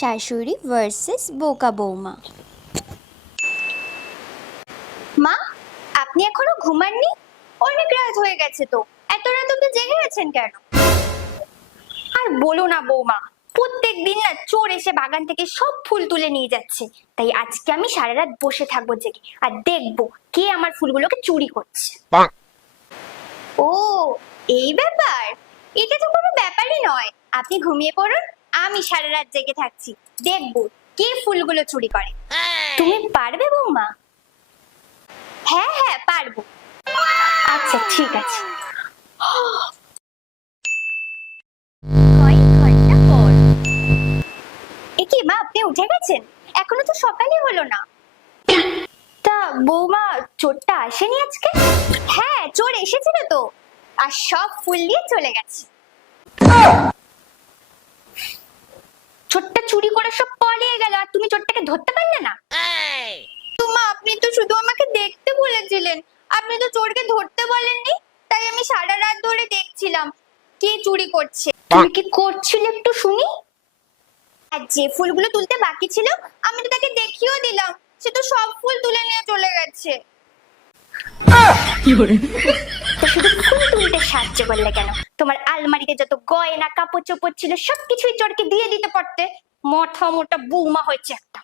শাশুড়ি ভার্সেস বোকা বৌমা। মা, আপনি এখনো ঘুমাননি? অনেক রাত হয়ে গেছে তো, এত রাত অব্দি জেগে আছেন কেন? আর বলো না বৌমা, প্রত্যেক দিন না চোর এসে বাগান থেকে সব ফুল তুলে নিয়ে যাচ্ছে। তাই আজকে আমি সারা রাত বসে থাকবো জেগে আর দেখবো কে আমার ফুলগুলোকে চুরি করছে। ও, এই ব্যাপার? এটা তো কোনো ব্যাপারই নয়। আপনি ঘুমিয়ে পড়ুন, আমি সারা রাত জেগে থাকছি, দেখবো কে ফুলগুলো চুরি করে। তুমি পারবে বৌমা? হ্যাঁ হ্যাঁ পারবো। আচ্ছা ঠিক আছে। কয়েক ঘন্টা পর। এ কি মা, আপনি উঠে গেছেন? এখনো তো সকালই হলো না। তা বৌমা, চোরটা আসেনি আজকে? হ্যাঁ, চোর এসেছিল তো, আর সব ফুল নিয়ে চলে গেছে। চোরটা চুরি করে সব পালিয়ে গেল, আর তুমি চোরটাকে ধরতে পারলে না? মা, আপনি তো শুধু আমাকে দেখতে বলেছিলেন, আপনি তো চোরকে ধরতে বলেননি। তাই আমি সারা রাত ধরে দেখছিলাম কে চুরি করছে। তুমি কি করছিলে একটু শুনি? আর যে ফুলগুলো তুলতে বাকি ছিল আমি তো তাকে দেখিয়েও দিলাম, সে তো সব ফুল তুলে নিয়ে চলে গেছে। তো শুধু ফুল তুলতে সাহায্য করলে কেন? তোমার আলমারিতে যত গয়না কাপড় চোপড় ছিল সবকিছুই চোরকে দিয়ে দিতে পারতে। মাথা মোটা বৌমা হয়েছে একটা।